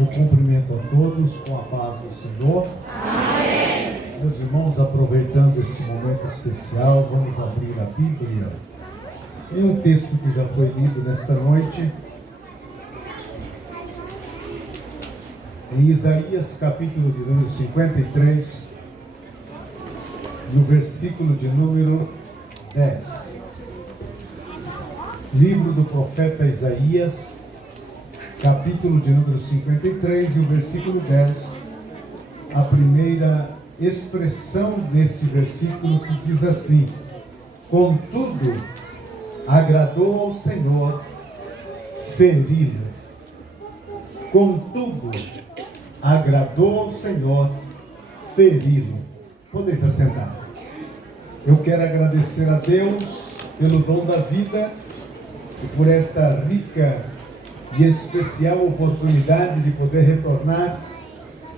Eu cumprimento a todos com a paz do Senhor. Amém. Meus irmãos, aproveitando este momento especial, vamos abrir a Bíblia em um texto que já foi lido nesta noite, em Isaías capítulo de número 53, no versículo de número 10. Livro do profeta Isaías, capítulo de número 53 e o versículo 10, a primeira expressão deste versículo que diz assim: contudo, agradou ao Senhor feri-lo. Contudo, agradou ao Senhor feri-lo. Podeis assentar. Eu quero agradecer a Deus pelo dom da vida e por esta rica e especial oportunidade de poder retornar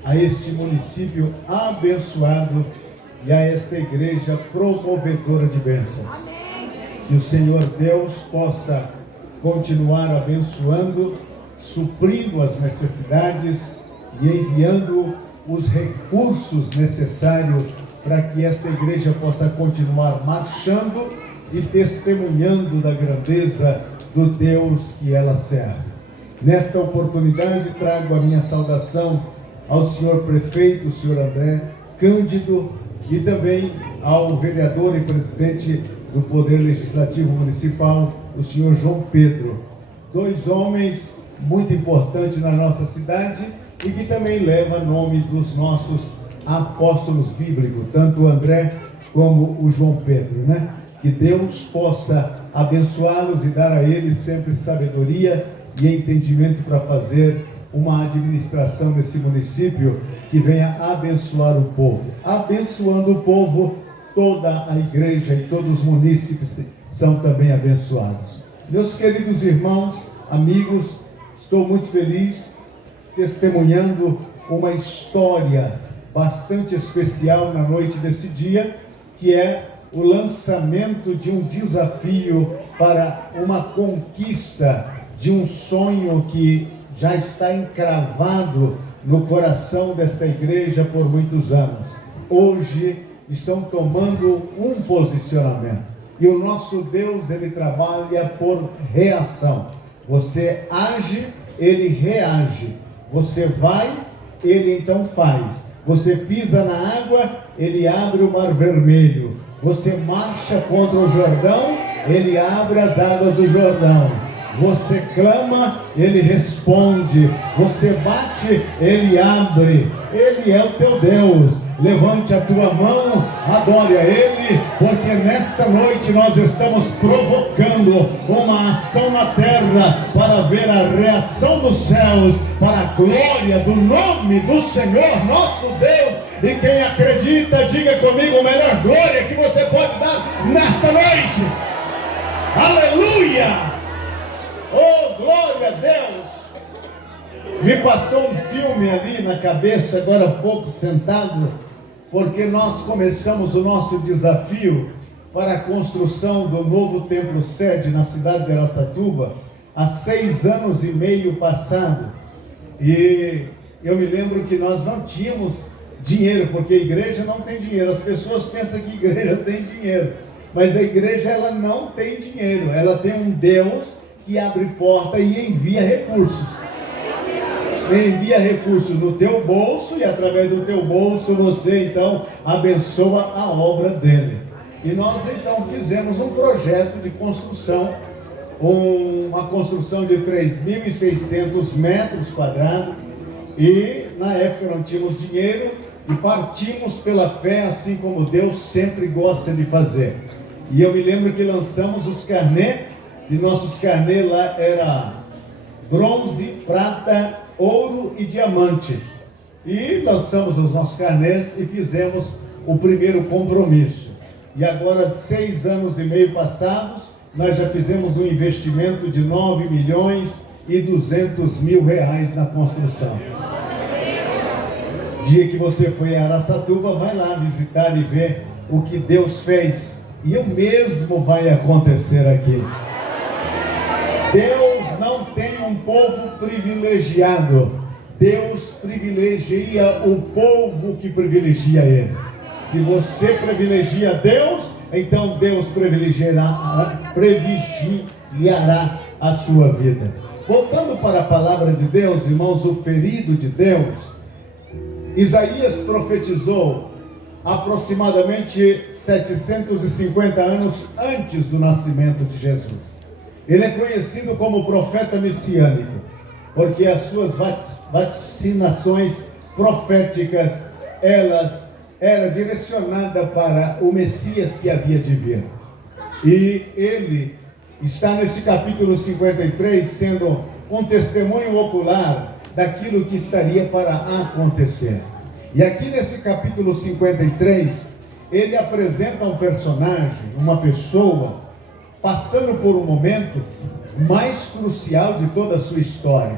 a este município abençoado e a esta igreja promovedora de bênçãos. Que o Senhor Deus possa continuar abençoando, suprindo as necessidades e enviando os recursos necessários para que esta igreja possa continuar marchando e testemunhando da grandeza do Deus que ela serve. Nesta oportunidade trago a minha saudação ao senhor prefeito, o senhor André Cândido, e também ao vereador e presidente do Poder Legislativo Municipal, o senhor João Pedro. Dois homens muito importantes na nossa cidade e que também levam nome dos nossos apóstolos bíblicos, tanto o André como o João Pedro, né? Que Deus possa abençoá-los e dar a eles sempre sabedoria e entendimento para fazer uma administração nesse município que venha abençoar o povo. Abençoando o povo, toda a igreja e todos os munícipes são também abençoados. Meus queridos irmãos, amigos, estou muito feliz testemunhando uma história bastante especial na noite desse dia, que é o lançamento de um desafio para uma conquista de um sonho que já está encravado no coração desta igreja por muitos anos. Hoje estão tomando um posicionamento. E o nosso Deus, ele trabalha por reação. Você age, ele reage. Você vai, ele então faz. Você pisa na água, ele abre o mar vermelho. Você marcha contra o Jordão, ele abre as águas do Jordão. Você clama, ele responde. Você bate, ele abre. Ele é o teu Deus. Levante a tua mão, adore a ele, porque nesta noite nós estamos provocando uma ação na terra para ver a reação dos céus, para a glória do nome do Senhor nosso Deus. E quem acredita, diga comigo: a melhor glória que você pode dar nesta noite. Aleluia! Oh, glória a Deus! Me passou um filme ali na cabeça, agora há pouco, sentado, porque nós começamos o nosso desafio para a construção do novo templo sede na cidade de Araçatuba, há 6 anos e meio passado. E eu me lembro que nós não tínhamos dinheiro, porque a igreja não tem dinheiro. As pessoas pensam que a igreja tem dinheiro, mas a igreja, ela não tem dinheiro. Ela tem um Deus que abre porta e envia recursos. Envia recursos no teu bolso, e através do teu bolso você então abençoa a obra dele. E nós então fizemos um projeto de construção, uma construção de 3.600 metros quadrados, e na época não tínhamos dinheiro e partimos pela fé, assim como Deus sempre gosta de fazer. E eu me lembro que lançamos os carnês, e nossos carnês lá era bronze, prata, ouro e diamante. E lançamos os nossos carnês e fizemos o primeiro compromisso. E agora, 6 anos e meio passados, nós já fizemos um investimento de 9.200.000 reais na construção. Dia que você foi em Araçatuba, vai lá visitar e ver o que Deus fez. E o mesmo vai acontecer aqui. Deus não tem um povo privilegiado. Deus privilegia o povo que privilegia Ele. Se você privilegia Deus, então Deus privilegiará a sua vida. Voltando para a palavra de Deus, irmãos, o ferido de Deus, Isaías profetizou aproximadamente 750 anos antes do nascimento de Jesus. Ele é conhecido como profeta messiânico, porque as suas vacinações proféticas, elas eram direcionadas para o Messias que havia de vir. E ele está nesse capítulo 53 sendo um testemunho ocular daquilo que estaria para acontecer. E aqui nesse capítulo 53, ele apresenta um personagem, uma pessoa, passando por um momento mais crucial de toda a sua história.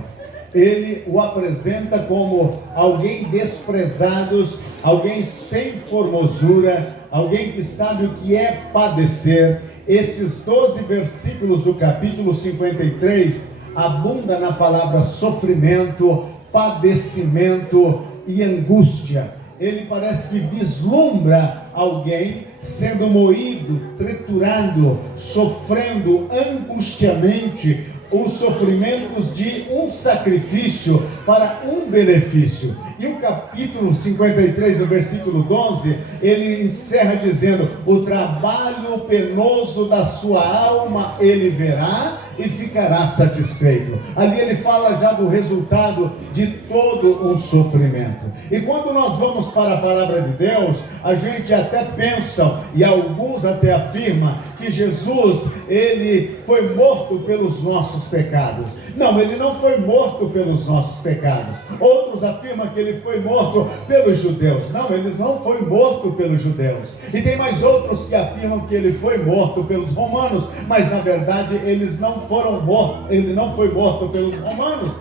Ele o apresenta como alguém desprezado, alguém sem formosura, alguém que sabe o que é padecer. Estes 12 versículos do capítulo 53 abundam na palavra sofrimento, padecimento e angústia. Ele parece que vislumbra alguém sendo moído, triturado, sofrendo angustiamente os sofrimentos de um sacrifício para um benefício. E o capítulo 53, o versículo 12, ele encerra dizendo: o trabalho penoso da sua alma ele verá e ficará satisfeito. Ali ele fala já do resultado de todo um sofrimento. E quando nós vamos para a palavra de Deus, a gente até pensa, e alguns até afirmam, que Jesus, ele foi morto pelos nossos pecados. Não, ele não foi morto pelos nossos pecados. Outros afirmam que ele foi morto pelos judeus. Não, ele não foi morto pelos judeus. E tem mais outros que afirmam que ele foi morto pelos romanos, mas na verdade eles não foram mortos, ele não foi morto pelos romanos.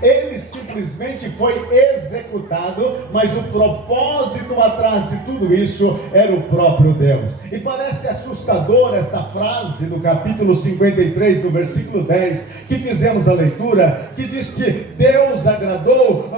Ele simplesmente foi executado, mas o propósito atrás de tudo isso era o próprio Deus. E parece assustador esta frase do capítulo 53, do versículo 10, que fizemos a leitura, que diz que Deus agradou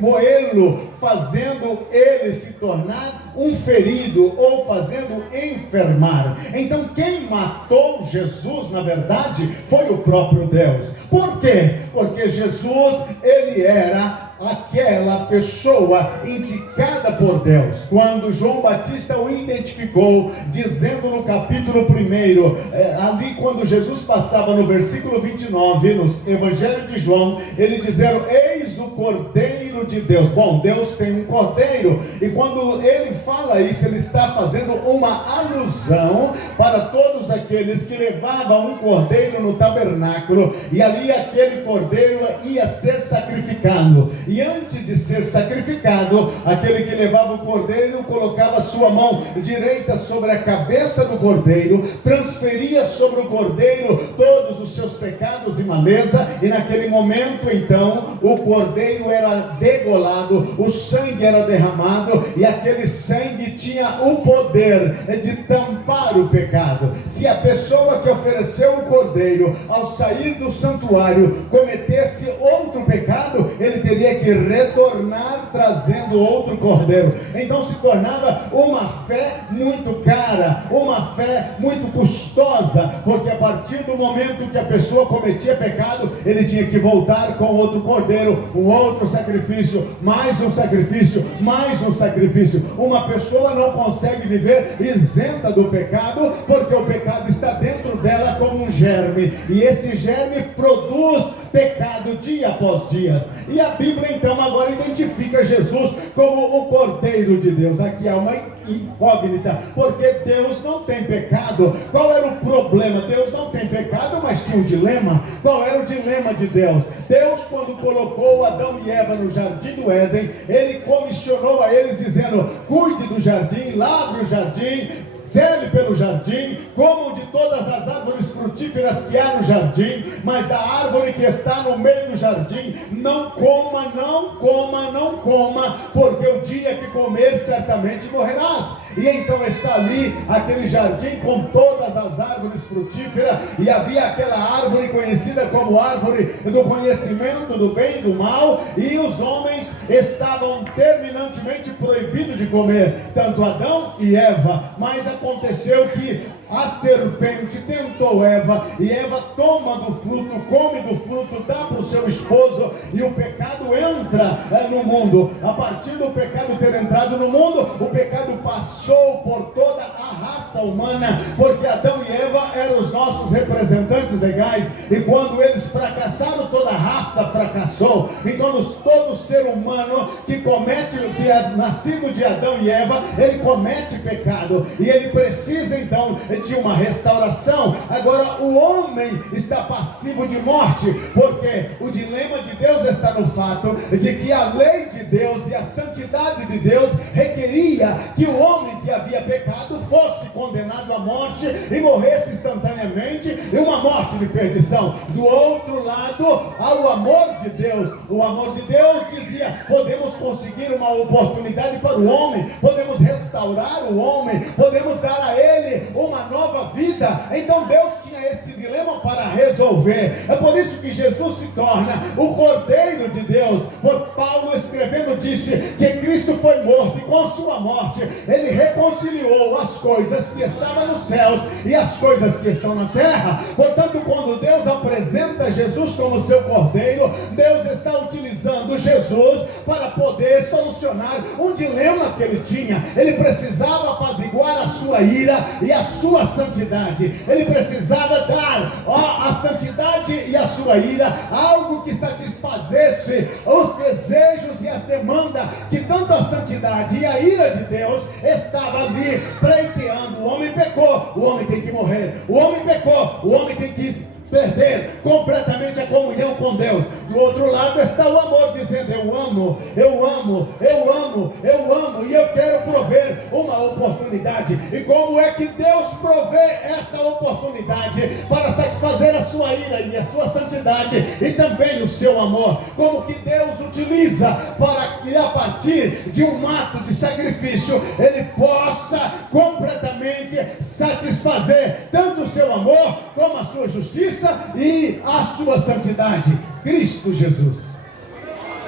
moê-lo, fazendo ele se tornar um ferido, ou fazendo enfermar. Então quem matou Jesus, na verdade, foi o próprio Deus. Por quê? Porque Jesus, ele era aquela pessoa indicada por Deus. Quando João Batista o identificou, dizendo no capítulo 1, ali quando Jesus passava no versículo 29, no Evangelho de João, ele dizendo: eis o Cordeiro de Deus. Bom, Deus tem um Cordeiro, e quando ele fala isso, ele está fazendo uma alusão para todos aqueles que levavam um cordeiro no tabernáculo, e ali aquele cordeiro ia ser sacrificado. E antes de ser sacrificado, aquele que levava o cordeiro colocava sua mão direita sobre a cabeça do cordeiro, transferia sobre o cordeiro todos os seus pecados e maleza, e naquele momento então o cordeiro era degolado, o sangue era derramado, e aquele sangue tinha o poder de tampar o pecado. Se a pessoa que ofereceu o cordeiro, ao sair do santuário, cometesse outro pecado, ele teria que retornar trazendo outro cordeiro. Então se tornava uma fé muito cara, uma fé muito custosa, porque a partir do momento que a pessoa cometia pecado, ele tinha que voltar com outro cordeiro, um outro sacrifício, mais um sacrifício, mais um sacrifício. Uma pessoa não consegue viver isenta do pecado, porque o pecado está dentro dela como um germe, e esse germe produz pecado dia após dia. E a Bíblia então agora identifica Jesus como o Cordeiro de Deus. Aqui há uma incógnita, porque Deus não tem pecado. Qual era o problema? Deus não tem pecado, mas tinha um dilema. Qual era o dilema de Deus? Deus, quando colocou Adão e Eva no jardim do Éden, ele comissionou a eles dizendo: cuide do jardim, lavre o jardim, zele pelo jardim, comam de todas as árvores frutíferas que há no jardim, mas da árvore que está no meio do jardim, não coma, não coma, não coma, porque o dia que comer certamente morrerás. E então está ali aquele jardim com todas as árvores frutíferas, e havia aquela árvore conhecida como árvore do conhecimento do bem e do mal, e os homens estavam terminantemente proibidos de comer, tanto Adão e Eva. Mas aconteceu que a serpente tentou Eva, e Eva toma do fruto, come do fruto, dá para o seu esposo, e o pecado entra no mundo. A partir do pecado ter entrado no mundo, o pecado passou por toda a raça humana, porque Adão e Eva eram os nossos representantes legais, e quando eles fracassaram, toda a raça fracassou. Então todo ser humano que é nascido de Adão e Eva, ele comete pecado, e ele precisa então de uma restauração. Agora o homem está passivo de morte, porque o dilema de Deus está no fato de que a lei de Deus e a santidade de Deus requeria que o homem que havia pecado fosse condenado à morte e morresse instantaneamente, e uma morte de perdição. Do outro lado, há o amor de Deus. O amor de Deus dizia: podemos conseguir uma oportunidade para o homem, podemos restaurar o homem, podemos dar a ele uma nova vida. Então Deus tinha este dilema para resolver. É por isso que Jesus se torna o Cordeiro de Deus. Por Paulo escrevendo disse que Cristo foi morto, e com sua morte ele reconciliou as coisas que estavam nos céus e as coisas que estão na terra. Portanto, quando Deus apresenta Jesus como seu Cordeiro, Deus está utilizando Jesus para poder solucionar um dilema que ele tinha. Ele precisava apaziguar a sua ira e a sua santidade. Ele precisava dar a santidade e a sua ira algo que satisfazesse os desejos e as demandas que tanto a santidade e a ira de Deus estava ali pleiteando. O homem pecou, o homem tem que morrer. O homem pecou, o homem tem que perder completamente a comunhão com Deus. Do outro lado está o amor, dizendo: eu amo, eu amo, eu amo, eu amo, e eu quero prover uma oportunidade. E como é que Deus provê esta oportunidade para satisfazer a sua ira e a sua santidade e também o seu amor? Como que Deus utiliza para que a partir de um ato de sacrifício ele possa completamente satisfazer tanto o seu amor como a sua justiça e a sua santidade? Cristo Jesus,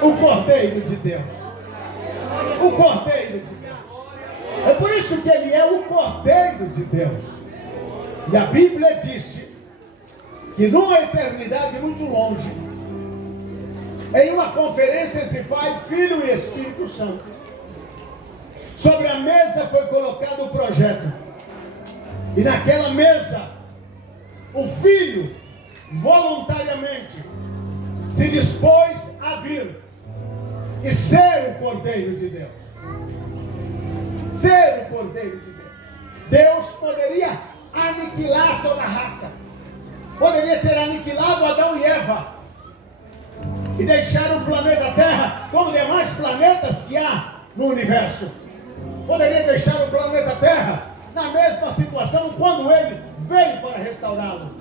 o Cordeiro de Deus, o Cordeiro de Deus. É por isso que ele é o Cordeiro de Deus. E a Bíblia disse que numa eternidade muito longe, em uma conferência entre Pai, Filho e Espírito Santo, sobre a mesa foi colocado o projeto, e naquela mesa o Filho voluntariamente se dispôs a vir e ser o Cordeiro de Deus. Ser o Cordeiro de Deus. Deus poderia aniquilar toda a raça, poderia ter aniquilado Adão e Eva e deixar o planeta Terra como demais planetas que há no universo. Poderia deixar o planeta Terra na mesma situação quando ele veio para restaurá-lo,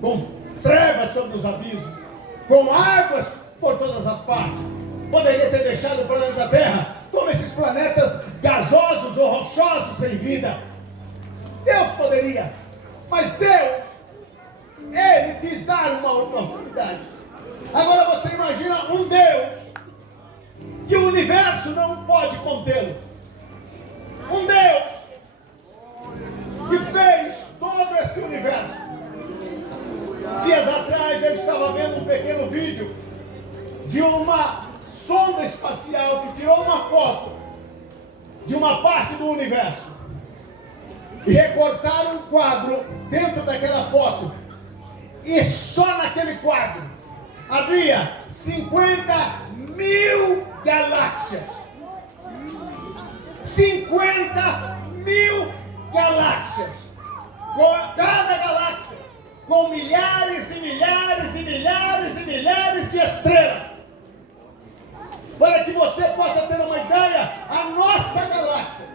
com trevas sobre os abismos, com águas por todas as partes. Poderia ter deixado o planeta Terra como esses planetas gasosos ou rochosos sem vida. Deus poderia, mas Deus, ele quis dar uma oportunidade. Agora você imagina um Deus que o universo não pode contê-lo. Um Deus que fez todo esse universo. Dias atrás eu estava vendo um pequeno vídeo de uma sonda espacial que tirou uma foto de uma parte do universo e recortaram um quadro dentro daquela foto, e só naquele quadro havia 50.000 galáxias. 50.000 galáxias. Cada galáxia com milhares e milhares e milhares e milhares de estrelas. Para que você possa ter uma ideia, a nossa galáxia,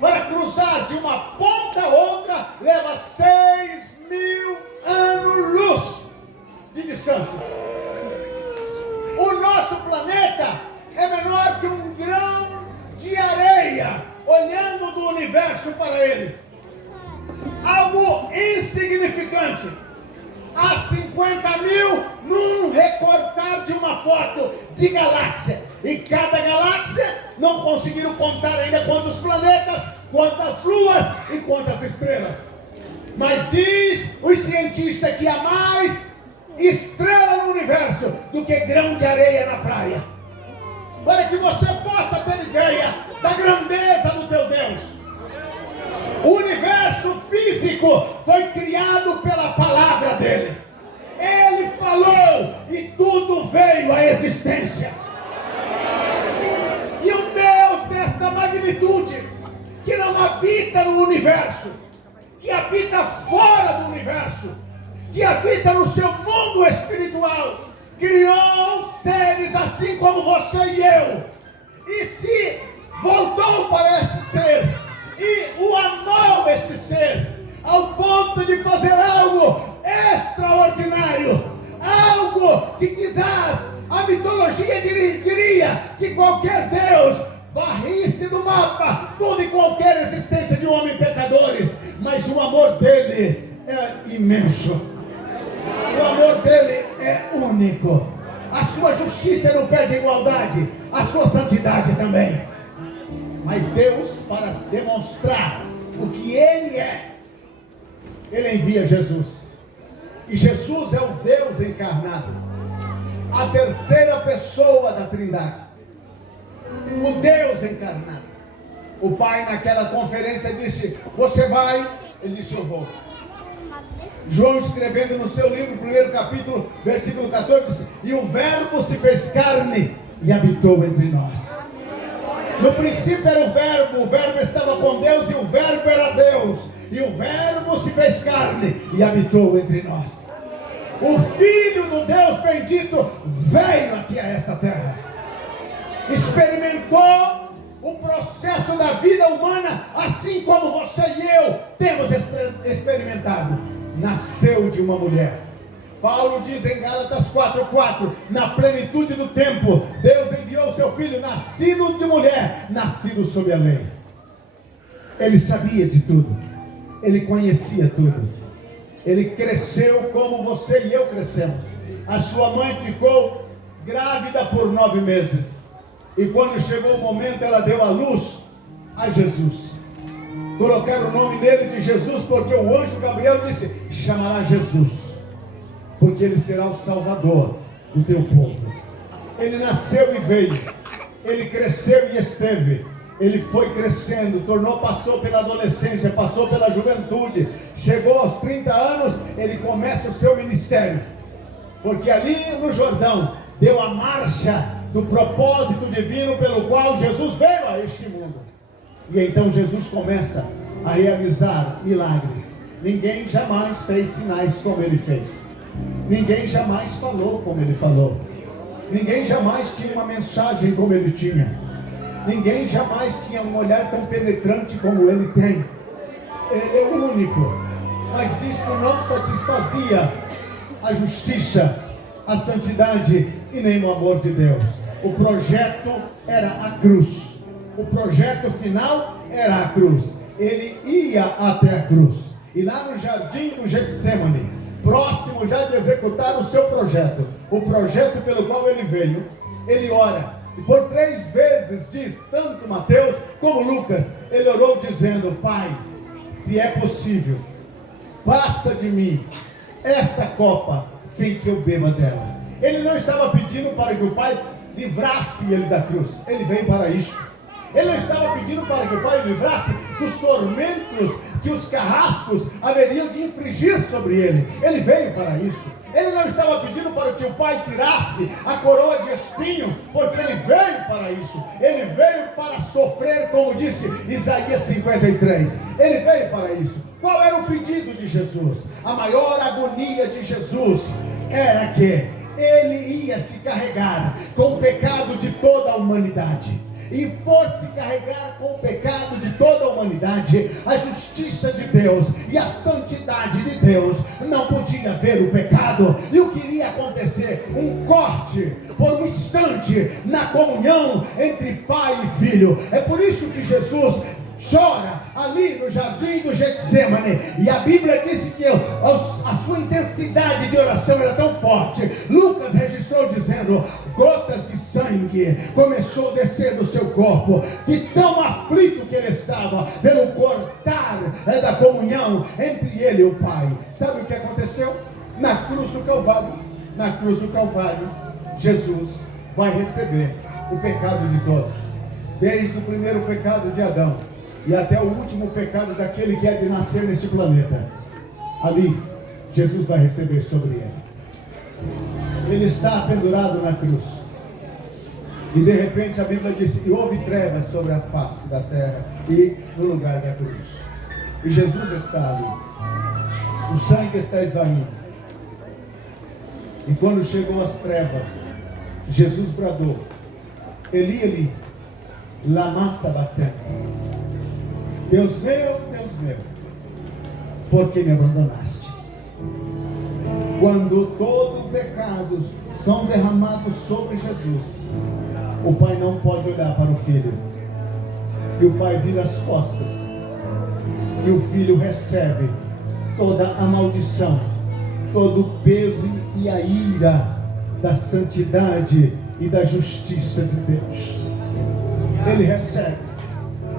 para cruzar de uma ponta a outra, leva 6.000 anos-luz de distância. O nosso planeta é menor que um grão de areia, olhando do universo a 50 mil num recortar de uma foto de galáxia. E cada galáxia não conseguiram contar ainda quantos planetas, quantas luas e quantas estrelas. Mas diz os cientistas que há mais estrela no universo do que grão de areia na praia. Para que você possa ter ideia da grandeza do teu Deus. O universo físico foi criado pela palavra dele. Ele falou e tudo veio à existência. E um Deus desta magnitude, que não habita no universo, que habita fora do universo, que habita no seu mundo espiritual, criou seres assim como você e eu, e se voltou para esse ser, e o amou este ser, ao ponto de fazer algo extraordinário, algo que quizás a mitologia diria que qualquer Deus varrisse do mapa toda e qualquer existência de homens pecadores, mas o amor dele é imenso, o amor dele é único, a sua justiça não perde igualdade, a sua santidade também. Mas Deus, para demonstrar o que ele é, ele envia Jesus. E Jesus é o Deus encarnado, a terceira pessoa da Trindade, o Deus encarnado. O Pai naquela conferência disse: você vai? Ele disse: eu vou. João, escrevendo no seu livro, primeiro capítulo, versículo 14, disse: e o verbo se fez carne e habitou entre nós. No princípio era o verbo estava com Deus e o verbo era Deus, e o verbo se fez carne e habitou entre nós. O Filho do Deus bendito veio aqui a esta terra, experimentou o processo da vida humana, assim como você e eu temos experimentado. Nasceu de uma mulher. Paulo diz em Gálatas 4:4, na plenitude do tempo, Deus enviou o seu Filho, nascido de mulher, nascido sob a lei. Ele sabia de tudo, ele conhecia tudo, ele cresceu como você e eu crescemos. A sua mãe ficou grávida por 9 meses, e quando chegou o momento, ela deu à luz a Jesus. Colocaram o nome dele de Jesus, porque o anjo Gabriel disse: chamará Jesus, porque ele será o salvador do teu povo. Ele nasceu e veio, ele cresceu e esteve, ele foi crescendo, passou pela adolescência, passou pela juventude, chegou aos 30 anos, ele começa o seu ministério, porque ali no Jordão, deu a marcha do propósito divino pelo qual Jesus veio a este mundo. E então Jesus começa a realizar milagres. Ninguém jamais fez sinais como ele fez. Ninguém jamais falou como ele falou. Ninguém jamais tinha uma mensagem como ele tinha. Ninguém jamais tinha um olhar tão penetrante como ele tem. Ele é o único. Mas isto não satisfazia a justiça, a santidade e nem o amor de Deus. O projeto era a cruz. O projeto final era a cruz. Ele ia até a cruz. E lá no jardim do Getsêmani, próximo já de executar o seu projeto, o projeto pelo qual ele veio, ele ora. E por 3 vezes diz, tanto Mateus como Lucas, ele orou dizendo: Pai, se é possível, passa de mim esta copa sem que eu beba dela. Ele não estava pedindo para que o Pai livrasse ele da cruz. Ele veio para isso. Ele não estava pedindo para que o Pai livrasse dos tormentos que os carrascos haveriam de infligir sobre ele. Ele veio para isso. Ele não estava pedindo para que o Pai tirasse a coroa de espinho, porque ele veio para isso. Ele veio para sofrer, como disse Isaías 53. Ele veio para isso. Qual era o pedido de Jesus? A maior agonia de Jesus era que ele ia se carregar com o pecado de toda a humanidade. E por se carregar com o pecado de toda a humanidade, a justiça de Deus e a santidade de Deus, não podia ver o pecado. E o que iria acontecer? Um corte por um instante na comunhão entre pai e filho. É por isso que Jesus chora ali no jardim do Getsêmani, e a Bíblia disse que a sua intensidade de oração era tão forte. Lucas registrou dizendo: gotas de sangue começou a descer do seu corpo, de tão aflito que ele estava pelo cortar da comunhão entre ele e o Pai. Sabe o que aconteceu? Na cruz do Calvário, Jesus vai receber o pecado de todos, desde o primeiro pecado de Adão e até o último pecado daquele que é de nascer neste planeta. Ali, Jesus vai receber sobre ele. Ele está pendurado na cruz, e de repente a Bíblia diz que houve trevas sobre a face da terra e no lugar da cruz, e Jesus está ali, o sangue está esvaindo, e quando chegou as trevas, Jesus bradou: Eli, Eli, lama sabachthani. Deus meu, por que me abandonaste? Quando todo pecado são derramados sobre Jesus, o Pai não pode olhar para o Filho, e o Pai vira as costas, e o Filho recebe toda a maldição, todo o peso e a ira da santidade e da justiça de Deus. Ele recebe.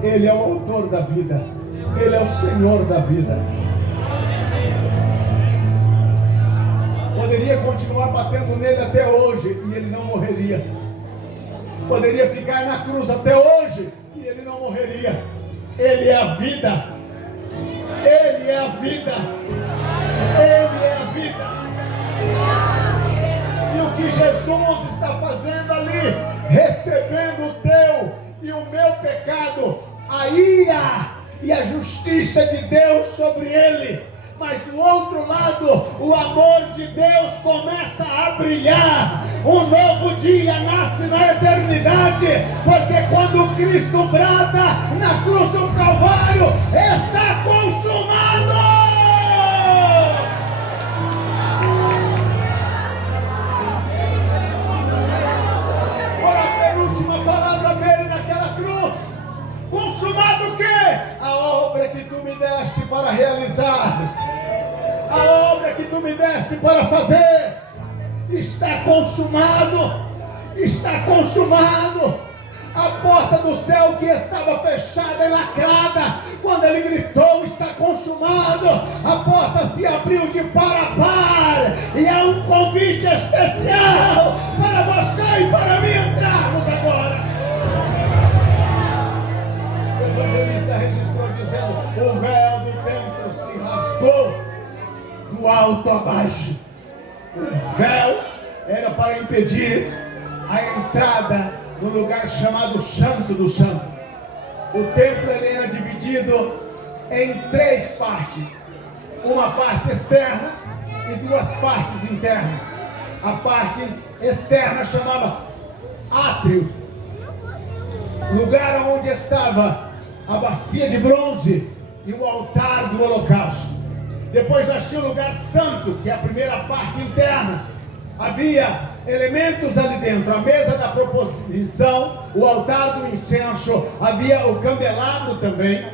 Ele é o autor da vida, Ele é o Senhor da vida. Poderia continuar batendo nele até hoje e ele não morreria. Poderia ficar na cruz até hoje e ele não morreria. Ele é a vida. Ele é a vida. Ele é a vida. E o que Jesus está fazendo ali, recebendo o teu e o meu pecado, a ira e a justiça de Deus sobre ele. Mas do outro lado, o amor de Deus começa a brilhar. Um novo dia nasce na eternidade, porque quando Cristo brada na cruz do Calvário, está consumado. Consumado o quê? A obra que tu me deste para realizar, a obra que tu me deste para fazer, está consumado, está consumado. A porta do céu que estava fechada e lacrada, quando ele gritou, está consumado, a porta se abriu de par a par, e há um convite especial para você e para mim entrarmos agora. O evangelista registrou dizendo: o véu do templo se rasgou do alto a baixo. O véu era para impedir a entrada no lugar chamado Santo do Santo. O templo ele era dividido em 3 partes: uma parte externa e 2 partes internas. A parte externa chamava átrio, lugar onde estava a bacia de bronze e o altar do holocausto. Depois achei o lugar santo, que é a primeira parte interna. Havia elementos ali dentro: a mesa da proposição, o altar do incenso, havia o candelabro também.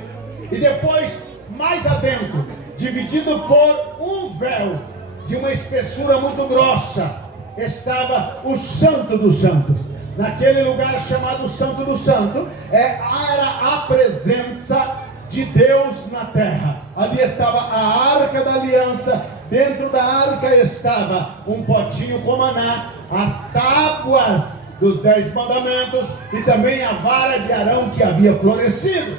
E depois, mais adentro, dividido por um véu de uma espessura muito grossa, estava o Santo dos Santos. Naquele lugar chamado Santo do Santo, era a presença de Deus na terra. Ali estava a Arca da Aliança. Dentro da arca estava um potinho com maná, as tábuas dos 10 mandamentos e também a vara de Arão que havia florescido.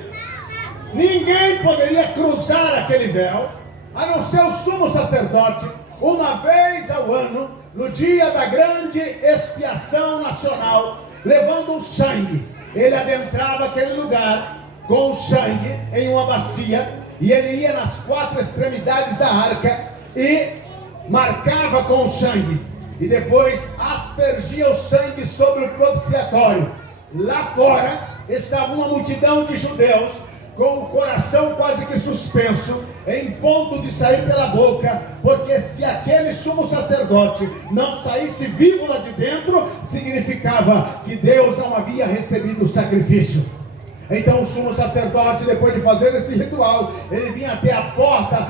Ninguém poderia cruzar aquele véu, a não ser o sumo sacerdote, uma vez ao ano, no dia da grande expiação nacional, levando o sangue. Ele adentrava aquele lugar com o sangue em uma bacia, e ele ia nas 4 extremidades da arca e marcava com o sangue, e depois aspergia o sangue sobre o propiciatório. Lá fora estava uma multidão de judeus com o coração quase que suspenso, em ponto de sair pela boca, porque se aquele sumo sacerdote não saísse vivo lá de dentro, significava que Deus não havia recebido o sacrifício. Então o sumo sacerdote, depois de fazer esse ritual, ele vinha até a porta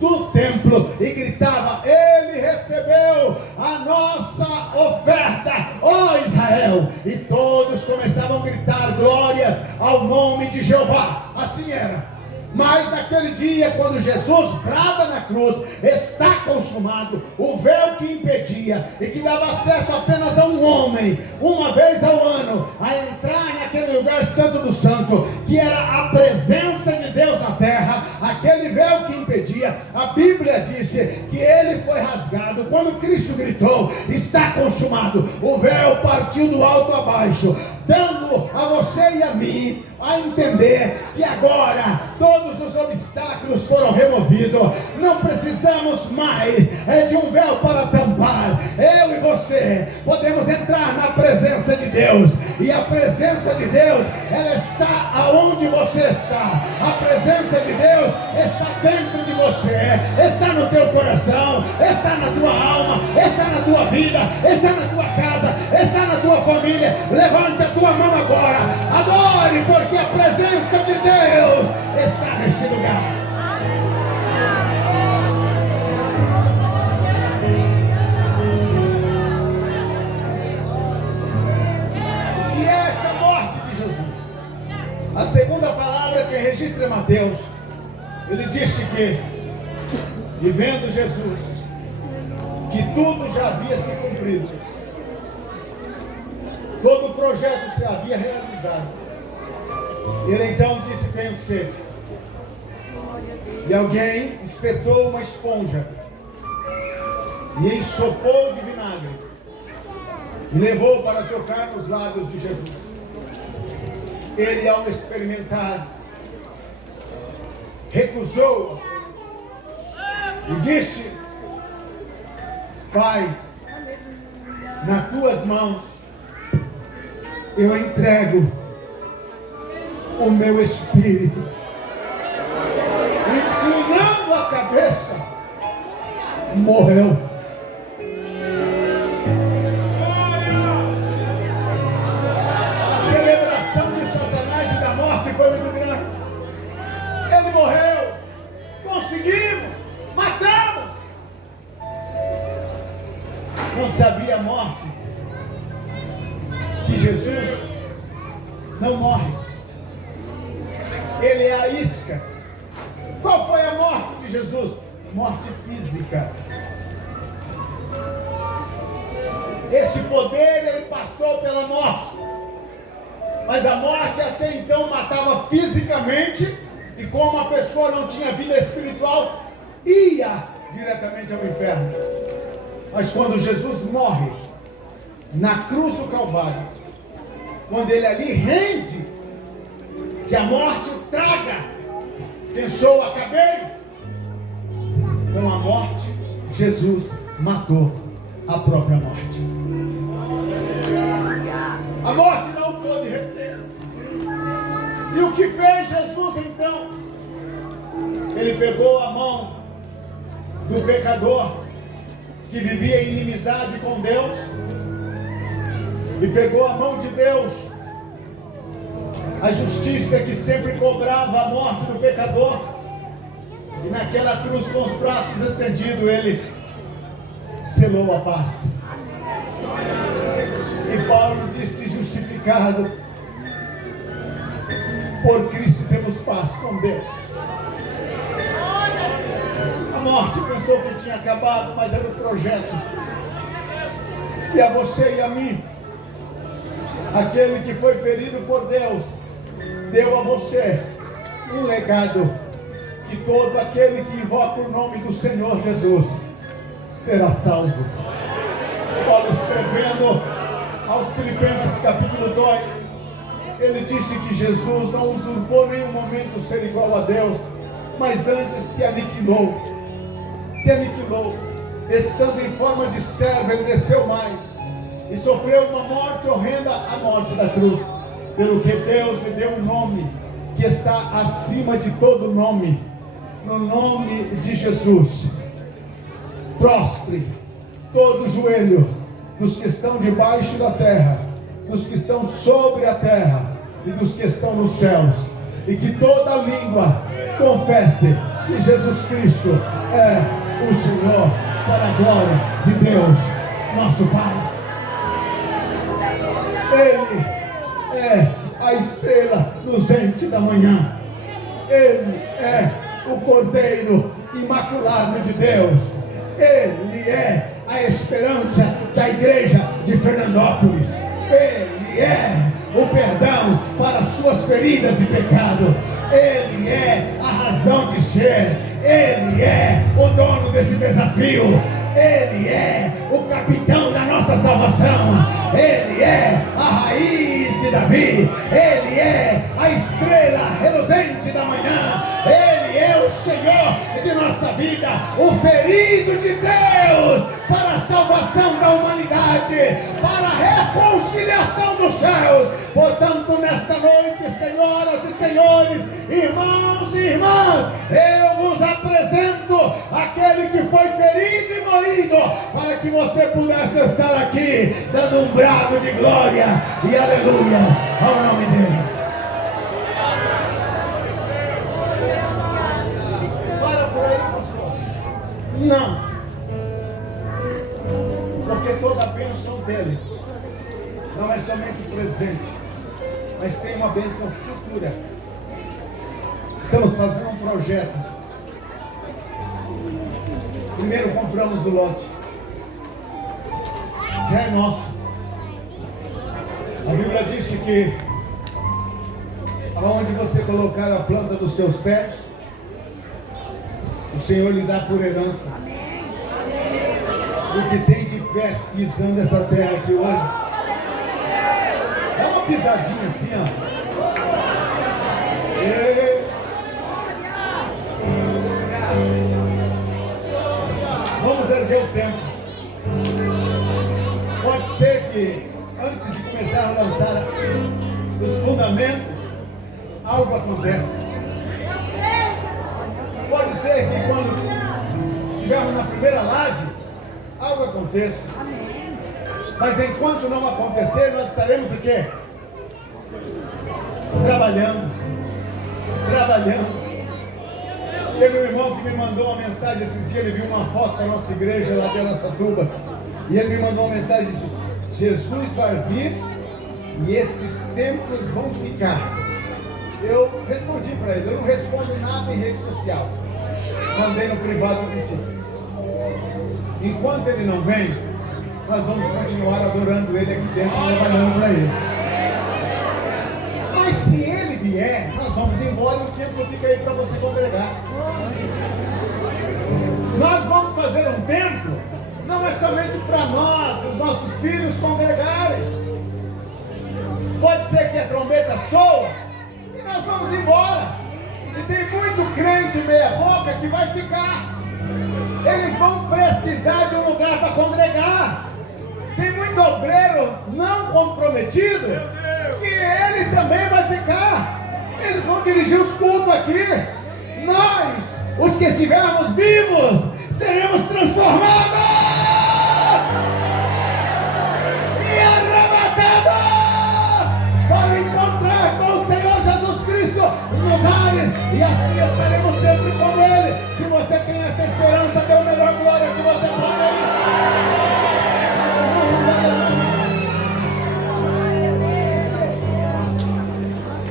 do templo e gritava: ele recebeu a nossa oferta, ó Israel. E todos começavam a gritar glórias ao nome de Jeová. Assim era. Mas naquele dia, quando Jesus brada na cruz: está consumado, o véu que impedia e que dava acesso apenas a um homem, uma vez ao ano, a entrar naquele lugar santo do santo, que era a presença de Deus na terra, aquele véu que impedia, a Bíblia disse que ele foi rasgado. Quando Cristo gritou: está consumado, o véu partiu do alto a baixo, dando a você e a mim a entender que agora todos os obstáculos foram removidos. Não precisamos mais de um véu para tampar. Eu e você podemos entrar na presença de Deus, e a presença de Deus, ela está aonde você está. A presença de Deus está dentro de você, está no teu coração, está na tua alma, está na tua vida, está na tua casa, está na tua família. Levante a tua mão agora, adore, porque a presença de Deus está neste lugar. O que é esta morte de Jesus? A segunda palavra que registra Mateus, ele disse que, e vendo Jesus que tudo já havia se cumprido, todo o projeto se havia realizado, ele então disse: tenho sede. E alguém espetou uma esponja e ensopou de vinagre e levou para tocar nos lábios de Jesus. Ele, ao experimentar, recusou e disse: Pai, nas tuas mãos eu entrego o meu espírito. Inclinando a cabeça, morreu. A celebração de Satanás e da morte foi muito grande. Ele morreu. Conseguimos. Matamos. Não sabia a morte que Jesus não morre. Ele é a isca. Qual foi a morte de Jesus? Morte física. Este poder, ele passou pela morte. Mas a morte até então matava fisicamente, e como a pessoa não tinha vida espiritual, ia diretamente ao inferno. Mas quando Jesus morre na cruz do Calvário, quando ele ali rende, que a morte traga, pensou: acabei. Com a morte, Jesus matou a própria morte. A morte não pôde reter. E o que fez Jesus então? Ele pegou a mão do pecador que vivia em inimizade com Deus, e pegou a mão de Deus, a justiça que sempre cobrava a morte do pecador, e naquela cruz, com os braços estendidos, ele selou a paz. E Paulo disse: justificado por Cristo temos paz com Deus. A morte pensou que tinha acabado, mas era o projeto. E a você e a mim, aquele que foi ferido por Deus, deu a você um legado: que todo aquele que invoca o nome do Senhor Jesus será salvo. Paulo, escrevendo aos Filipenses capítulo 2, ele disse que Jesus não usurpou nenhum momento ser igual a Deus, mas antes se aniquilou, estando em forma de servo, ele desceu mais e sofreu uma morte horrenda, a morte da cruz, pelo que Deus lhe deu um nome que está acima de todo nome. No nome de Jesus, prostre todo o joelho dos que estão debaixo da terra, dos que estão sobre a terra, e dos que estão nos céus, e que toda língua confesse que Jesus Cristo é o Senhor, para a glória de Deus, nosso Pai. Ele é a estrela luzente da manhã. Ele é o Cordeiro imaculado de Deus. Ele é a esperança da igreja de Fernandópolis. Ele é o perdão para suas feridas e pecado. Ele é a razão de ser. Ele é o dono desse desafio. Ele é o capitão da nossa salvação. Ele é a raiz de Davi. Ele é a estrela reluzente da manhã. Ele é o Senhor de nossa vida, o ferido de Deus para a salvação da humanidade, para a reconciliação dos céus. Portanto, nesta noite, senhoras e senhores, irmãos e irmãs, eu vos apresento aquele que foi ferido e moído, para que você pudesse estar aqui, dando um brado de glória e aleluia ao nome dele. Para por aí, pastor. Não. Porque toda a bênção dele não é somente presente, mas tem uma bênção futura. Estamos fazendo um projeto. Primeiro compramos o lote. Já é nosso. A Bíblia disse que aonde você colocar a planta dos seus pés, o Senhor lhe dá por herança. O que tem de pé pisando essa terra aqui hoje, dá uma pisadinha assim, ó. Vamos erguer o tempo. Pode ser que antes de começar a lançar os fundamentos, algo aconteça. Pode ser que quando estivermos na primeira laje, algo aconteça. Mas enquanto não acontecer, nós estaremos o quê? Trabalhando. Teve um irmão que me mandou uma mensagem esses dias. Ele viu uma foto da nossa igreja lá de Araçatuba, e ele me mandou uma mensagem e disse: Jesus vai vir e estes templos vão ficar. Eu respondi para ele. Eu não respondo nada em rede social. Mandei no privado e disse: enquanto ele não vem, nós vamos continuar adorando ele aqui dentro, trabalhando para ele. Mas se ele vier, nós vamos embora e o templo fica aí para você congregar. Nós vamos fazer um templo, não é somente para nós, os nossos filhos congregarem. Pode ser que a trombeta soa e nós vamos embora. E tem muito crente meia boca que vai ficar. Eles vão precisar de um lugar para congregar. Tem muito obreiro não comprometido que ele também vai ficar. Eles vão dirigir os cultos aqui. Nós, os que estivermos vivos, seremos transformados e arrebatados para encontrar com o Senhor Jesus Cristo nos ares, e assim estaremos sempre com Ele. Se você tem esta esperança, dê a melhor glória que você pode.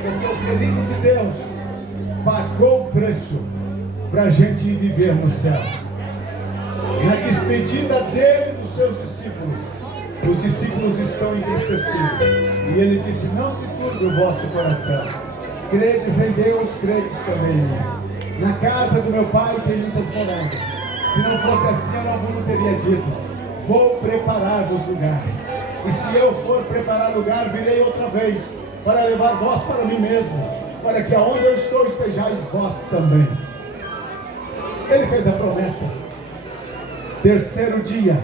Porque o ferido de Deus pagou o preço para a gente ir viver no céu. Na despedida dele e dos seus discípulos, os discípulos estão entristecidos. E ele disse: não se turbe o vosso coração. Credes em Deus, credes também em mim. Na casa do meu pai tem muitas moradas. Se não fosse assim, eu não teria dito: vou preparar-vos lugar. E se eu for preparar lugar, virei outra vez, para levar vós para mim mesmo, para que aonde eu estou estejais vós também. Ele fez a promessa. Terceiro dia,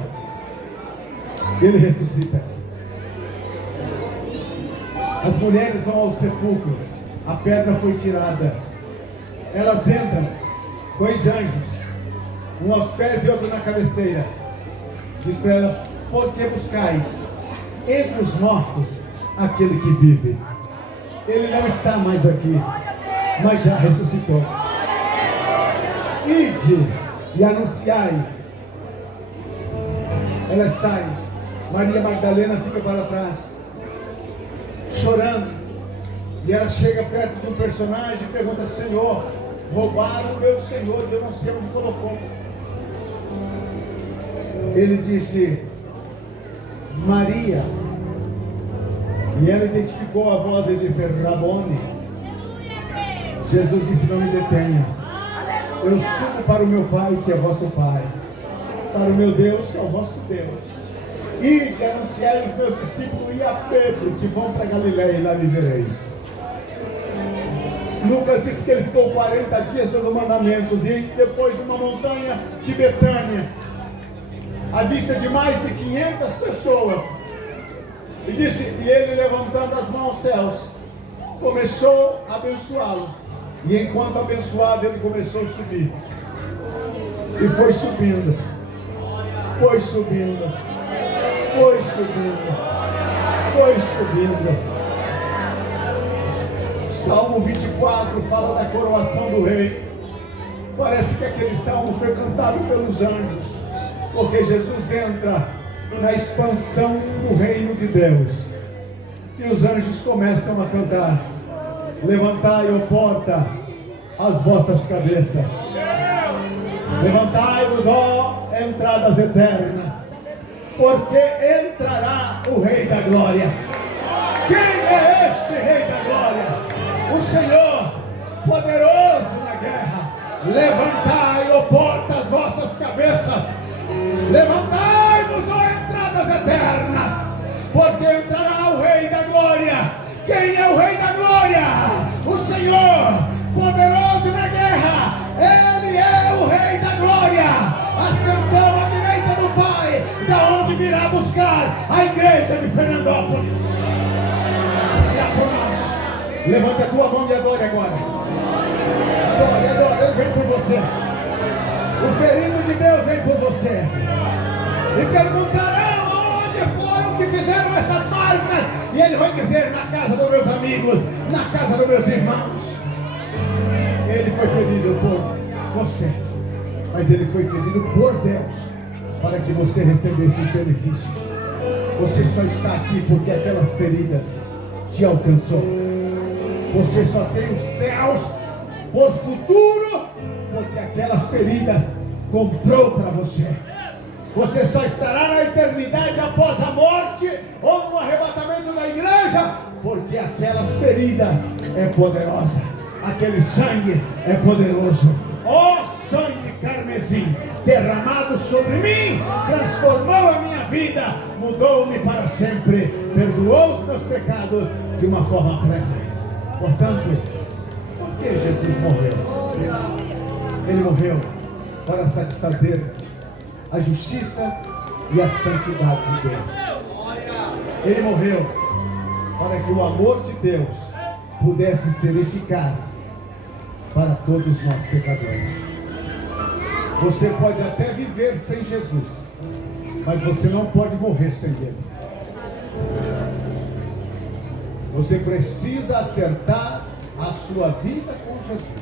ele ressuscita. As mulheres vão ao sepulcro. A pedra foi tirada. Elas entram, 2 anjos, um aos pés e outro na cabeceira. Diz para ela: por que buscais entre os mortos aquele que vive? Ele não está mais aqui, mas já ressuscitou. Ide e anunciai. Elas saem. Maria Magdalena fica para trás, chorando. E ela chega perto de um personagem e pergunta: Senhor, roubaram o meu Senhor e eu não sei onde colocou. Ele disse: Maria. E ela identificou a voz e disse: Rabone. Jesus disse: não me detenha. Eu subo para o meu Pai, que é vosso Pai, para o meu Deus, que é o vosso Deus. Ide anunciai os meus discípulos e a Pedro que vão para Galiléia e lá me vereis. Lucas diz que ele ficou 40 dias dando mandamentos, e depois de uma montanha de Betânia, à vista de mais de 500 pessoas, e disse, e ele levantando as mãos aos céus, começou a abençoá-los, e enquanto abençoava, ele começou a subir, e foi subindo, foi subindo, foi subindo, foi subindo. Salmo 24 fala da coroação do rei. Parece que aquele salmo foi cantado pelos anjos, porque Jesus entra na expansão do reino de Deus, e os anjos começam a cantar: levantai, ó porta, as vossas cabeças, levantai-vos, ó entradas eternas, porque entrará o Rei da Glória. Quem é este Rei da Glória? O Senhor, poderoso na guerra. Levantai, ó porta, as vossas cabeças, levantai-vos, ó entradas eternas, porque entrará o Rei da Glória. Quem é o Rei da Glória? O Senhor, poderoso na guerra. Ele é o Rei da Glória. Assentou à direita do Pai, da onde virá buscar a igreja de Fernandópolis. Levante a tua mão e adore agora. Adore, adore, ele vem por você. O ferido de Deus vem por você. E perguntarão onde foram que fizeram essas marcas. E ele vai dizer: na casa dos meus amigos, na casa dos meus irmãos. Ele foi ferido por você, mas ele foi ferido por Deus, para que você recebesse os benefícios. Você só está aqui porque aquelas feridas te alcançou. Você só tem os céus por futuro, porque aquelas feridas comprou para você. Você só estará na eternidade após a morte ou no arrebatamento da igreja, porque aquelas feridas é poderosa. Aquele sangue é poderoso. Ó sangue carmesim derramado sobre mim, transformou a minha vida, mudou-me para sempre, perdoou os meus pecados de uma forma plena. Portanto, por que Jesus morreu? Ele morreu para satisfazer a justiça e a santidade de Deus. Ele morreu para que o amor de Deus pudesse ser eficaz para todos nós pecadores. Você pode até viver sem Jesus, mas você não pode morrer sem Ele. Você precisa acertar a sua vida com Jesus.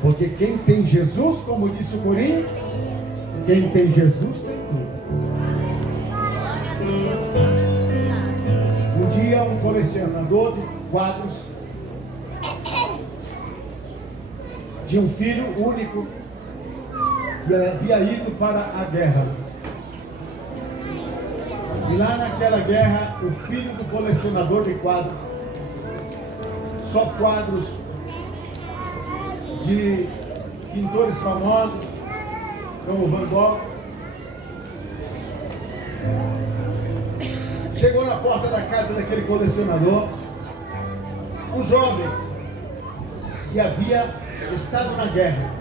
Porque quem tem Jesus, como disse o Corinho, quem tem Jesus tem tudo. Um dia um colecionador de quadros tinha um filho único e havia ido para a guerra. E lá naquela guerra, o filho do colecionador de quadros, só quadros de pintores famosos, como Van Gogh, chegou na porta da casa daquele colecionador, um jovem que havia estado na guerra.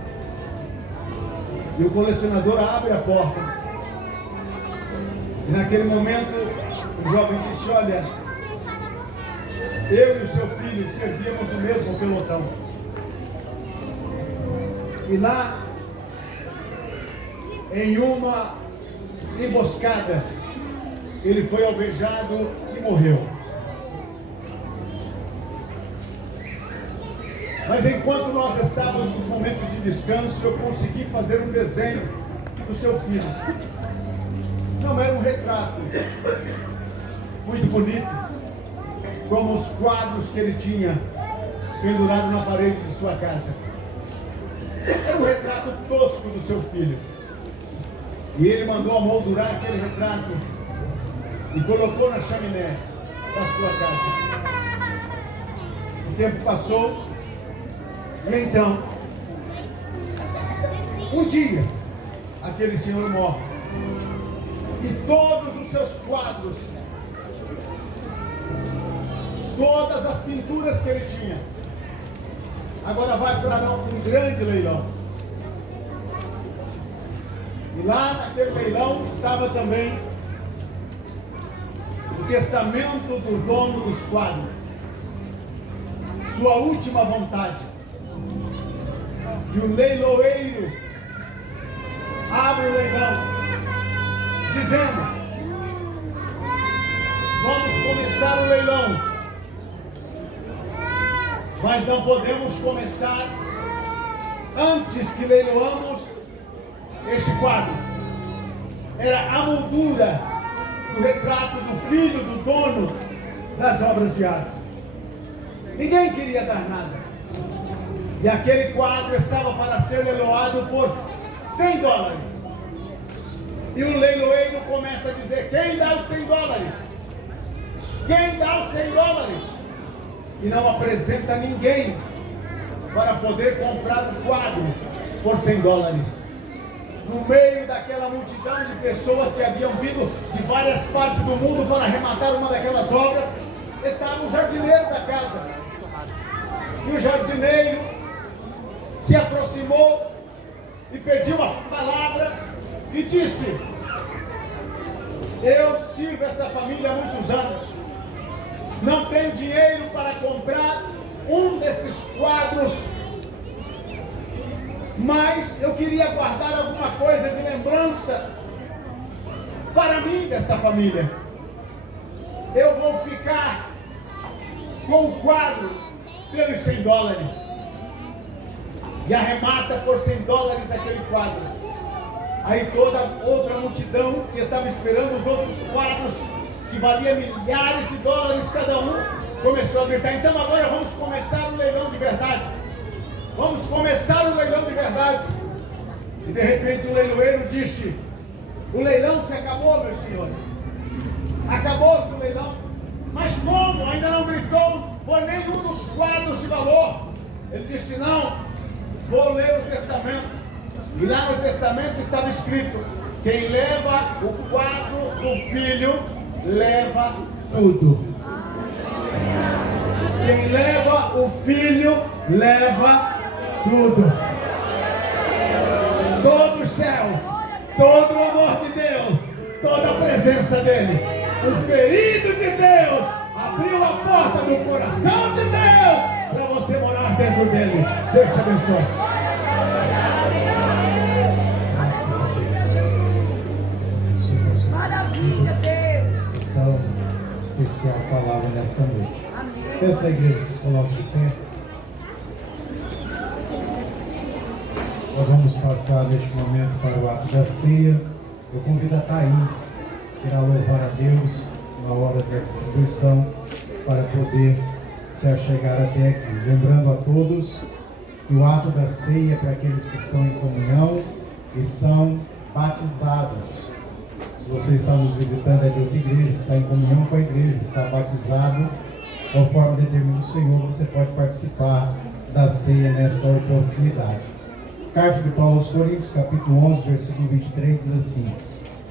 E o colecionador abre a porta. E naquele momento, o jovem disse: olha, eu e o seu filho servíamos o mesmo pelotão. E lá, em uma emboscada, ele foi alvejado e morreu. Mas enquanto nós estávamos nos momentos de descanso, eu consegui fazer um desenho do seu filho. Não era um retrato muito bonito, como os quadros que ele tinha pendurado na parede de sua casa. Era um retrato tosco do seu filho. E ele mandou amoldurar aquele retrato e colocou na chaminé da sua casa. O tempo passou e então, um dia, aquele senhor morre e todos os seus quadros, todas as pinturas que ele tinha, agora vai para um grande leilão. E lá naquele leilão estava também o testamento do dono dos quadros, sua última vontade. E o leiloeiro abre o leilão, dizendo: vamos começar o leilão, mas não podemos começar antes que leiloamos este quadro. Era a moldura do retrato do filho do dono das obras de arte. Ninguém queria dar nada. E aquele quadro estava para ser leiloado por $100. E o leiloeiro começa a dizer: quem dá os $100? Quem dá os $100? E não apresenta ninguém para poder comprar o quadro por $100. No meio daquela multidão de pessoas que haviam vindo de várias partes do mundo para arrematar uma daquelas obras, estava o jardineiro da casa. E o jardineiro se aproximou e pediu a palavra e disse: eu sigo essa família há muitos anos, não tenho dinheiro para comprar um desses quadros, mas eu queria guardar alguma coisa de lembrança para mim desta família. Eu vou ficar com o quadro pelos $100. E arremata por $100 aquele quadro. Aí toda outra multidão que estava esperando os outros quadros, que valia milhares de dólares cada um, começou a gritar: então agora vamos começar o leilão de verdade. Vamos começar o leilão de verdade. E de repente o leiloeiro disse: o leilão se acabou, meus senhores. Acabou-se o leilão. Mas como? Ainda não gritou por nenhum dos quadros de valor. Ele disse: não, vou ler o testamento. E lá no testamento estava escrito: quem leva o quadro do filho, leva tudo. Quem leva o filho, leva tudo. Todo os céus, todo o amor de Deus, toda a presença dele, o ferido de Deus abriu a porta do coração de Deus para você morar dentro dele. Deus te abençoe. Maravilha, Deus. Então, especial palavra nesta noite. Peço à igreja que se coloque de pé. Nós vamos passar neste momento para o ato da ceia. Eu convido a Thaís, que irá louvar a Deus na hora da distribuição, para poder se achegar até aqui. Lembrando a todos que o ato da ceia é para aqueles que estão em comunhão e são batizados. Se você está nos visitando é de outra igreja, está em comunhão com a igreja, está batizado, conforme determina o Senhor, você pode participar da ceia nesta oportunidade. Carta de Paulo aos Coríntios, capítulo 11, versículo 23, diz assim: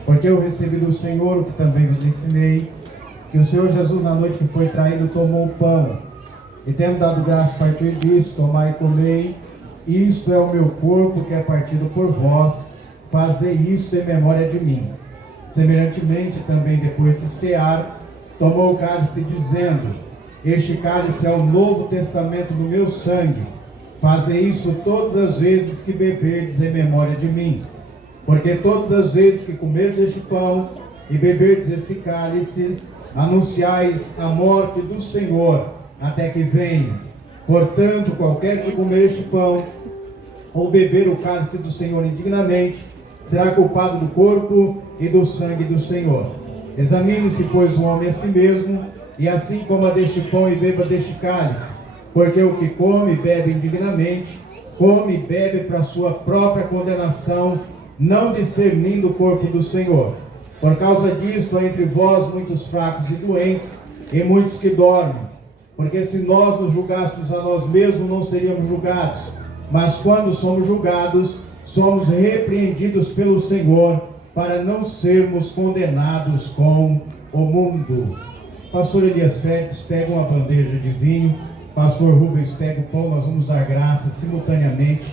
porque eu recebi do Senhor o que também vos ensinei, que o Senhor Jesus, na noite que foi traído, tomou o pão, e tendo dado graça, partiu e disse: tomai e comei, isto é o meu corpo que é partido por vós, fazei isto em memória de mim. Semelhantemente, também depois de cear, tomou o cálice, dizendo: este cálice é o novo testamento do meu sangue, fazei isso todas as vezes que beberdes em memória de mim. Porque todas as vezes que comerdes este pão e beberdes esse cálice, anunciais a morte do Senhor até que venha. Portanto, qualquer que comer este pão ou beber o cálice do Senhor indignamente, será culpado do corpo e do sangue do Senhor. Examine-se, pois, o homem a si mesmo, e assim coma deste pão e beba deste cálice. Porque o que come e bebe indignamente, come e bebe para sua própria condenação, não discernindo o corpo do Senhor. Por causa disto, há entre vós muitos fracos e doentes, e muitos que dormem. Porque se nós nos julgássemos a nós mesmos, não seríamos julgados. Mas quando somos julgados, somos repreendidos pelo Senhor, para não sermos condenados com o mundo. Pastor Elias Félix pega uma bandeja de vinho, Pastor Rubens pega o pão. Nós vamos dar graças simultaneamente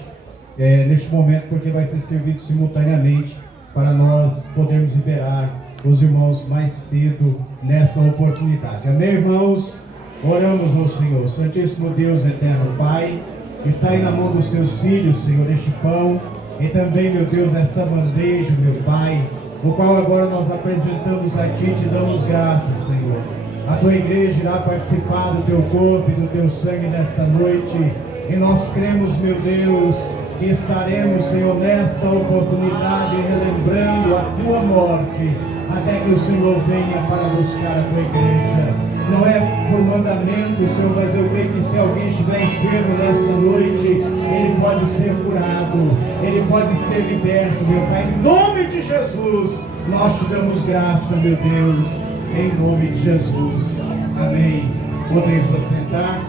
neste momento, porque vai ser servido simultaneamente para nós podermos liberar os irmãos mais cedo nessa oportunidade. Amém, irmãos? Oramos ao Senhor. Santíssimo Deus, eterno Pai, está aí na mão dos teus filhos, Senhor, este pão e também, meu Deus, esta bandeja, meu Pai, o qual agora nós apresentamos a Ti e te damos graças, Senhor. A Tua igreja irá participar do Teu corpo e do Teu sangue nesta noite, e nós cremos, meu Deus, que estaremos, Senhor, nesta oportunidade relembrando a Tua morte, até que o Senhor venha para buscar a Tua igreja. Não é por mandamento, Senhor, mas eu creio que se alguém estiver enfermo nesta noite, ele pode ser curado, ele pode ser liberto, meu Pai. Em nome de Jesus, nós te damos graça, meu Deus, em nome de Jesus. Amém. Podemos assentar,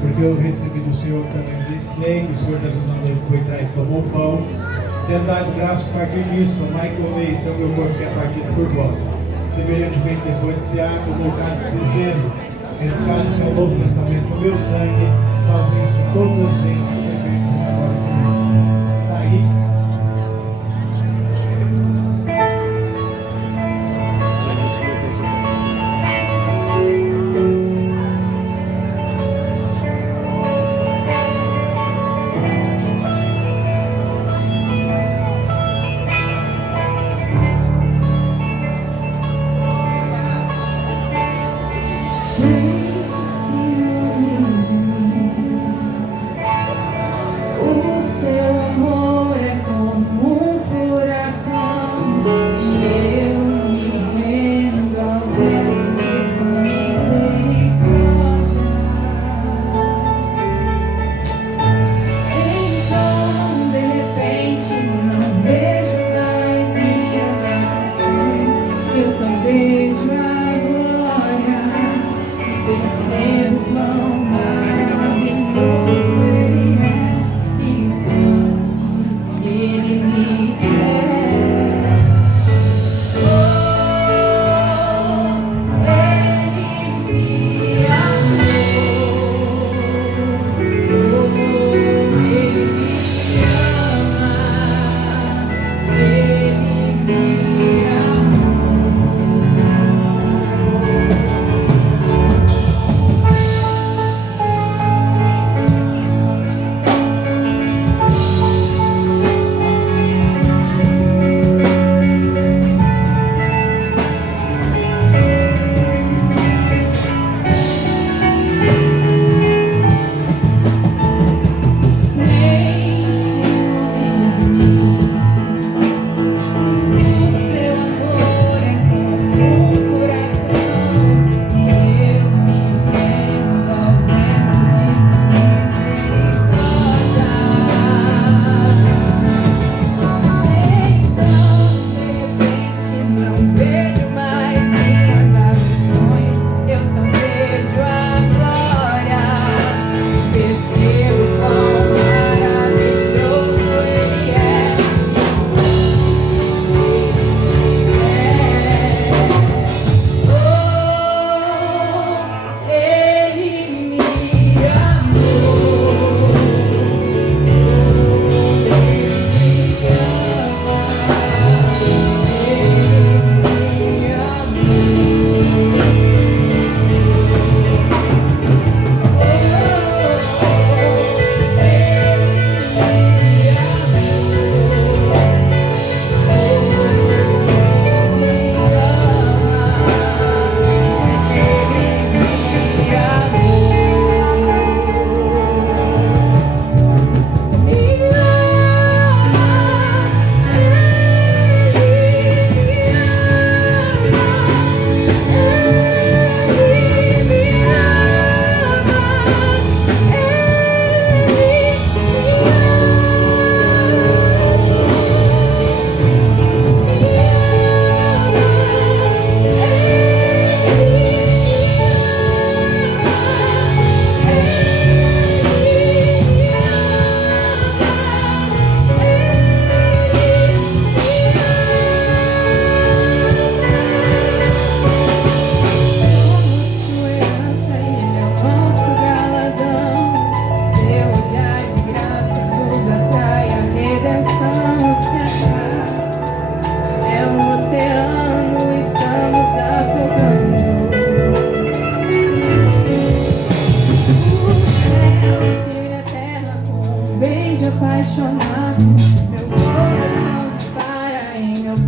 porque eu recebi do Senhor também desse lei, que o Senhor Jesus mandou que foi trair e tomou o pão. Tendo dado graça a partir disso, tomai e comei, esse é o meu corpo que é partido por vós. Semelhantemente, depois de cear, tomou o cálice dizendo: esse cálice é o Novo Testamento do meu sangue, fazem isso todas as vezes que beberdes em memória de mim. Thaís.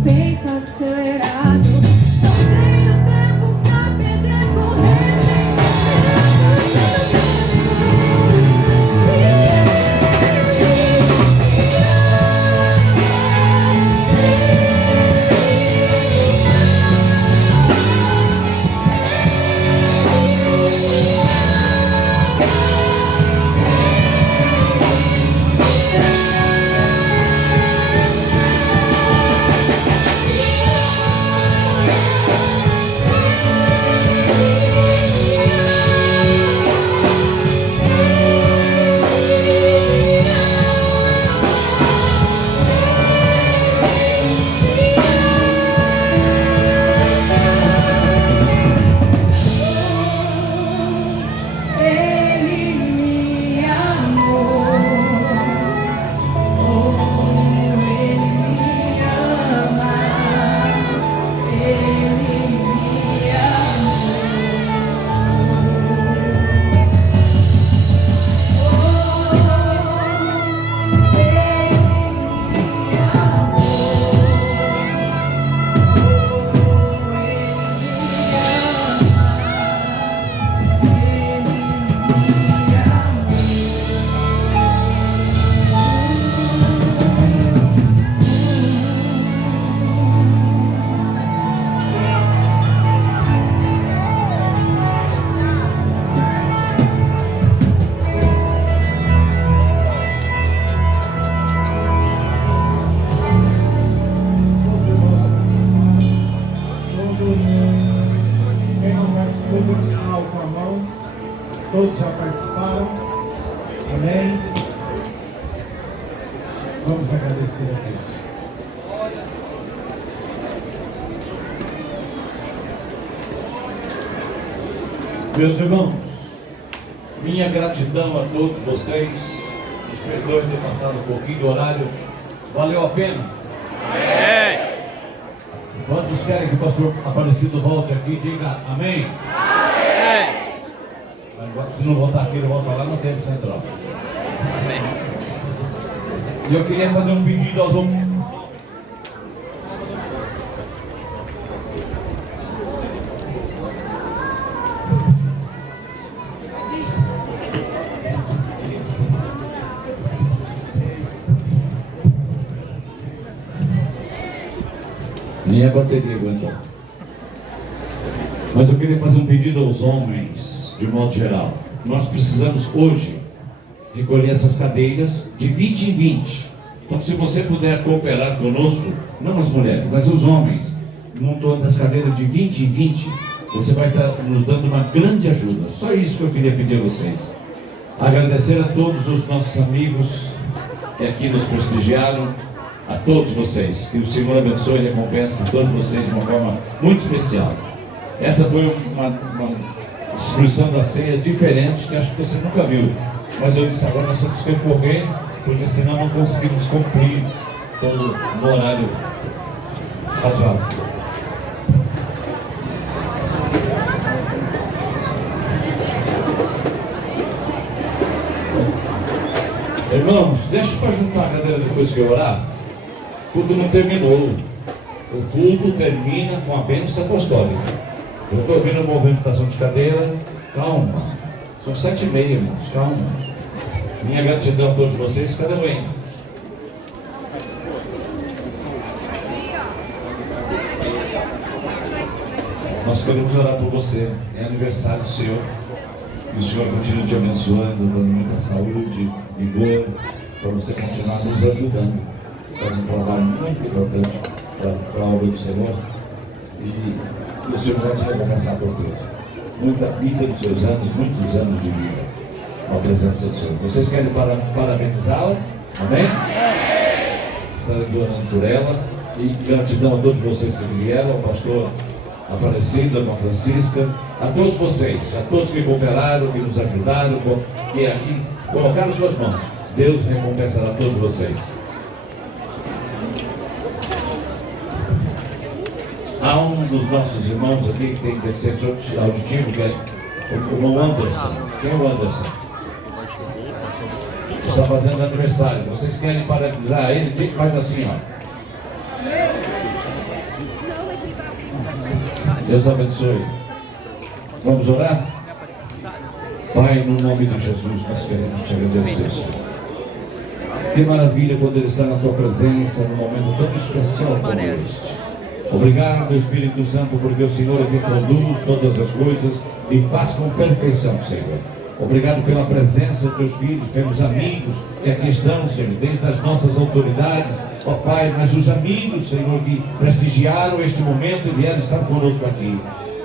peito acelerado. Não tenho tempo pra perder com Todos já participaram? Amém? Vamos agradecer a Deus. Meus irmãos, minha gratidão a todos vocês. Os perdoem ter passado um pouquinho do horário. Valeu a pena? Amém! Quantos querem que o pastor Aparecido volte aqui? Diga amém! Agora, se não voltar aqui, ele volta lá no tempo central. Amém. E eu queria fazer um pedido aos homens. Nem a bateria aguentou. Mas eu queria fazer um pedido aos homens, de modo geral. Nós precisamos hoje recolher essas cadeiras de 20 em 20. Então, se você puder cooperar conosco, não as mulheres, mas os homens, montando as cadeiras de 20 em 20, você vai estar nos dando uma grande ajuda. Só isso que eu queria pedir a vocês. Agradecer a todos os nossos amigos que aqui nos prestigiaram, a todos vocês. Que o Senhor abençoe e recompense a todos vocês de uma forma muito especial. Essa foi uma distribuição da ceia diferente, que acho que você nunca viu. Mas eu disse, agora nós temos que correr, porque senão não conseguimos cumprir todo no horário razoável. Irmãos, deixa para juntar a cadeira depois que eu orar. O culto não terminou. O culto termina com a bênção apostólica. Eu estou ouvindo a movimentação de cadeira. Calma. São 7h30, irmãos. Calma. Minha gratidão a todos vocês. Cadê o Henrique? Nós queremos orar por você. É aniversário seu. Que o Senhor continue te abençoando, dando muita saúde, vigor, para você continuar nos ajudando. Faz um trabalho muito importante para a obra do Senhor. E o Senhor vai te recompensar por tudo. Muita vida nos seus anos, muitos anos de vida ao presença do Senhor. Vocês querem parabenizá-la? Amém? Estaremos orando por ela. E gratidão a todos vocês que vieram, ao pastor Aparecido, a irmã Francisca, a todos vocês, a todos que cooperaram, que nos ajudaram, que aqui colocaram suas mãos. Deus recompensará a todos vocês. Há um dos nossos irmãos aqui que tem deficiência auditiva, que é o irmão Anderson. Quem é o Anderson? Está fazendo aniversário. Vocês querem parabenizar ele? Faz assim, ó. Deus abençoe. Vamos orar? Pai, no nome de Jesus, nós queremos te agradecer, Senhor. Que maravilha poder estar na tua presença num momento tão especial como este. Obrigado, Espírito Santo, porque o Senhor é quem conduz todas as coisas e faz com perfeição, Senhor. Obrigado pela presença dos teus filhos, pelos amigos que aqui estão, Senhor, desde as nossas autoridades, ó Pai, mas os amigos, Senhor, que prestigiaram este momento e vieram estar conosco aqui.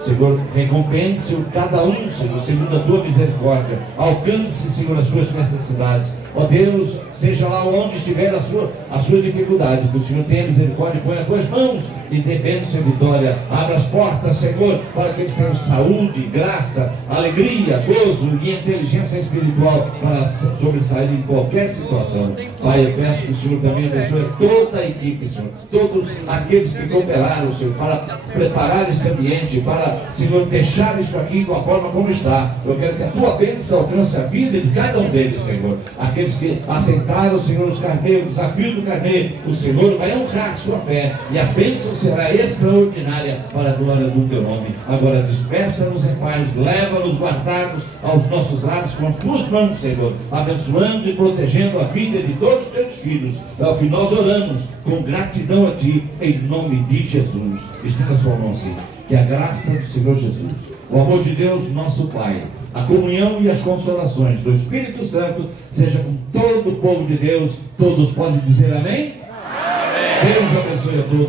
Senhor, recompense-o cada um, Senhor, segundo a tua misericórdia. Alcance, Senhor, as suas necessidades. Ó Deus, seja lá onde estiver a sua dificuldade, que o Senhor tenha misericórdia e põe nas tuas mãos e dê bênção e vitória. Abra as portas, Senhor, para que eles tenham saúde, graça, alegria, gozo e inteligência espiritual para sobressair em qualquer situação. Pai, eu peço que o Senhor também abençoe toda a equipe, Senhor, todos aqueles que cooperaram, Senhor, para preparar este ambiente, para, Senhor, deixar isso aqui com a forma como está. Eu quero que a tua bênção alcance a vida de cada um deles, Senhor. Aqueles que aceitaram, Senhor, os carneiros, o desafio do carneiro, o Senhor vai honrar sua fé e a bênção será extraordinária para a glória do teu nome. Agora dispersa-nos em paz, leva-nos guardados aos nossos lares com as tuas mãos, Senhor, abençoando e protegendo a vida de todos os teus filhos. É o que nós oramos com gratidão a ti, em nome de Jesus. Estenda a sua mão assim. Que a graça do Senhor Jesus, o amor de Deus, nosso Pai, a comunhão e as consolações do Espírito Santo seja com todo o povo de Deus. Todos podem dizer amém? Amém. Deus abençoe a todos.